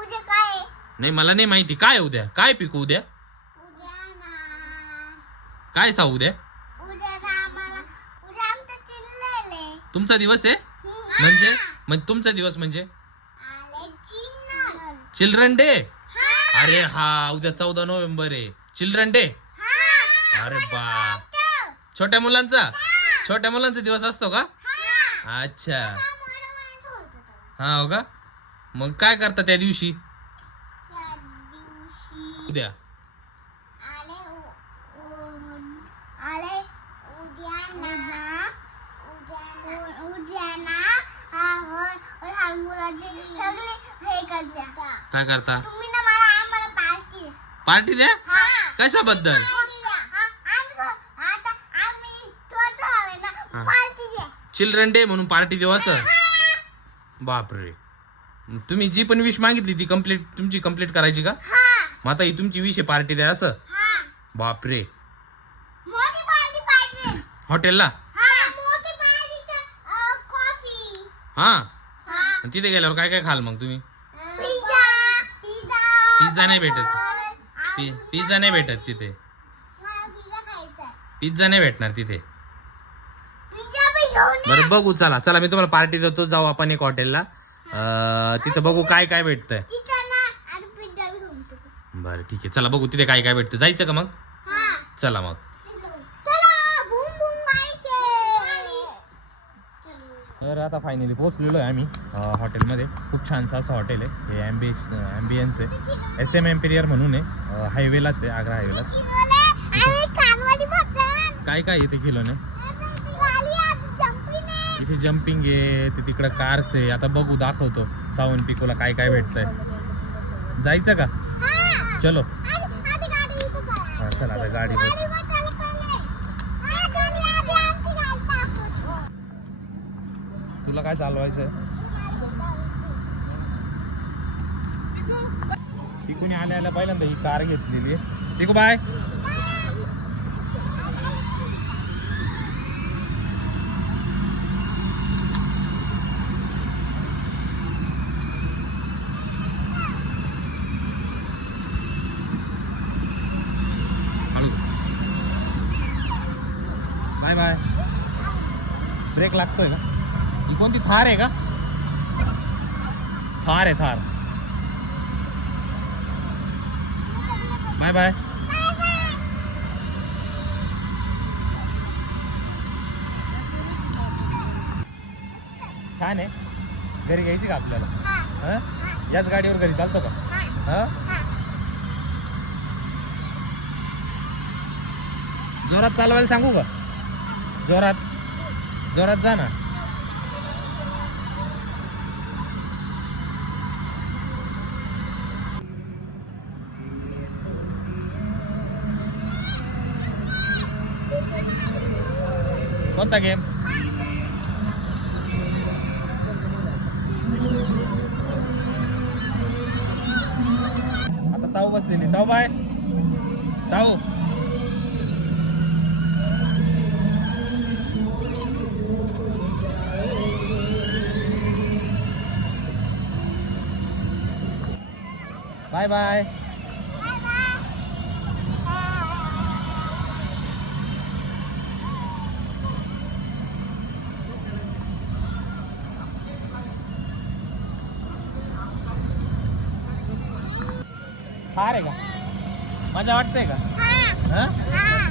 उद्या काय आहे? नाही मला नाही माहिती. काय आहे उद्या? काय पिकू उद्या? उद्या ना. काय सांगू उद्या? उद्या ना आम्हाला उद्या आमचं चिल्लेले तुमचा दिवस आहे? म्हणजे? म्हणजे तुमचा दिवस म्हणजे? आले चिल्ड्रन डे? अरे हा उद्या चौदा नोव्हेंबर आहे. Children day? अरे बा. छोट्या मुलांचा? छोट्या मुलांचा दिवस असतो का? अच्छा. हा हो का? मग काय करता त्या दिवशी? त्या दिवशी उद्या. आले उ- उ- आले सगळे हे काय करता? तुम्ही ना मला आम्हाला पार्टी. द्या. पार्टी द्या. हा. कशाबद्दल आता आम्ही स्वतः हा. पार्टी द्या. चिल्ड्रन डे म्हणून पार्टी देऊ असं? बापरे. तुम्ही जी पण विश मागितली ती कंप्लीट तुमची कंप्लीट करायची का? हा. मग आता ही तुमची विश आहे पार्टी द्या असं. हा. बापरे. मोठी पार्टी पाहिजे. हॉटेलला? हा मोठी पार्टी तर कॉफी हा. हा. आणि तिथे गेल्यावर काय काय खाल मग तुम्ही? पिझ्झा पिझ्झा पिझ्झा नाही भेटत. पि- पिझ्झा नाही भेटत तिथे. मला पिझ्झा खायचा आहे. पिझ्झा नाही भेटणार तिथे. पिझ्झा पण घेऊन ये. बरं बघू चला. चला मी तुम्हाला पार्टी देतो. जाऊ आपण एक हॉटेलला. तिथं बघू काय काय भेटतंय. येतो. बरं ठीक आहे. चला बघू तिथे काय काय भेटतं. जायचं का मग? हा चला मग. चला बूम बूम गाडी तर आता फायनली पोहोचलेलो आहे आम्ही हॉटेलमध्ये खूप छानसं असं हॉटेल आहे. हे ॲम्बियस ॲम्बियन्स आहे. एस एम एम्पिरियर म्हणून आहे. हायवेलाच आहे आग्रा हायवेलाच काय काय इथे किलोने गाडी आज जंपली नाही इथे जम्पिंग आहे ते तिकडं कार्स आहे. आता बघू दाखवतो. सावन पिकोला काय काय भेटतंय. जायचं का? चलो. हां चला. हा चला आता गाडी गाडीवर तुला काय चालवायचं तिकून आल्या आल्या पहिल्यांदा ही कार घेतलेली आहे. तिकू बाय बाय बाय. ब्रेक लागतोय का ही कोणती थार आहे का? थार आहे थार. Bye bye. छान आहे. घरी घ्यायची का आपल्याला? हा, याच गाडीवर घरी चालतो का? हा. जोरात चालवायला सांगू का? जोरात जोरात जा ना कोणता गेम आता साऊ बसलेली साऊ bye Sau bye by far आहे का मजा वाटतंय का हा, हं? हा.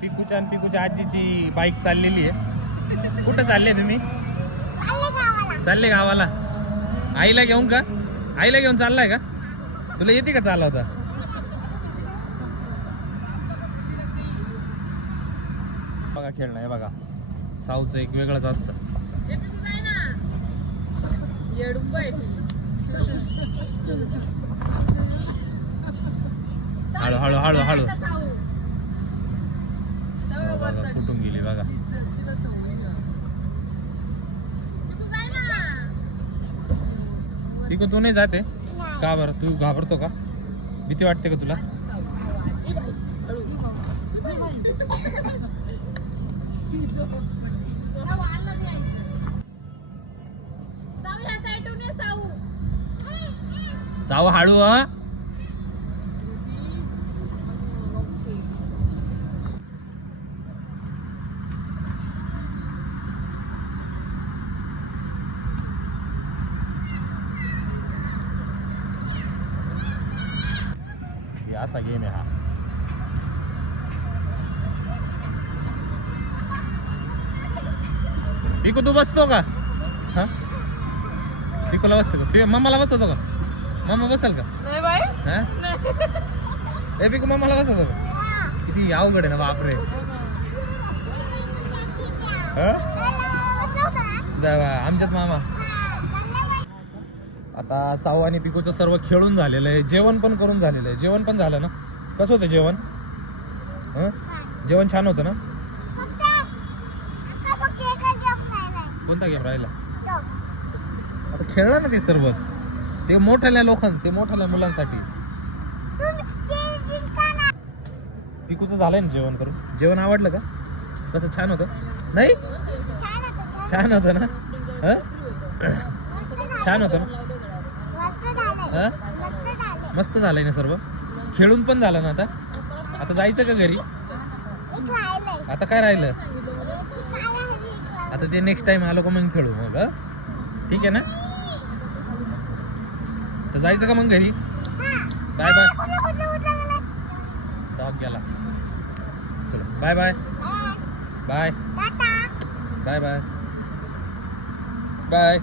पिकूच्या आणि पिकूच्या आजीची बाईक चाललेली आहे कुठं चालले तुम्ही चालले गावाला. आईला घेऊन का? आईला घेऊन चाललाय का? तुला येते का चालवता बघा खेळणं आहे बघा. साऊचं एक वेगळंच असतं. हळू हळू हळू हळू. कुठून गेली बघा. इकडून तू नाही जाते का बरं? तू घाबरतो का? भीती वाटते का तुला? साऊ. हळू असा गेम आहे हा पिकू तू बसतो का हा पिकूला बसतो का मम्माला बसवतो का मम्मा बसेल का हा ए पिकू मम्माला बसवतो का किती अवघड आहे ना बापरे हा आमच्यात मामा आता साऊ आणि पिकूचं सर्व खेळून झालेलं आहे. जेवण पण करून झालेलं आहे. जेवण पण झालं ना? कसं होतं जेवण? हं? जेवण छान होतं ना? कोणता गेम राहिला? आता खेळलं ना ते सर्वच? ते मोठ्याल्या लोकां ते मोठ्याल्या मुलांसाठी. पिकूचं झालंय ना जेवण करून? जेवण आवडलं का? कसं छान होतं? नाही? छान होतं ना? हं? छान होतं ना? हं? मस्त झालंय ना सर्व? खेळून पण झालं ना आता? आता जायचं का घरी? आता काय राहिलं? आता ते नेक्स्ट टाइम आलो का मग खेळू मग ठीक आहे ना? तर जायचं का मग घरी? बाय बाय डॉग गेला. चलो bye bye bye bye bye bye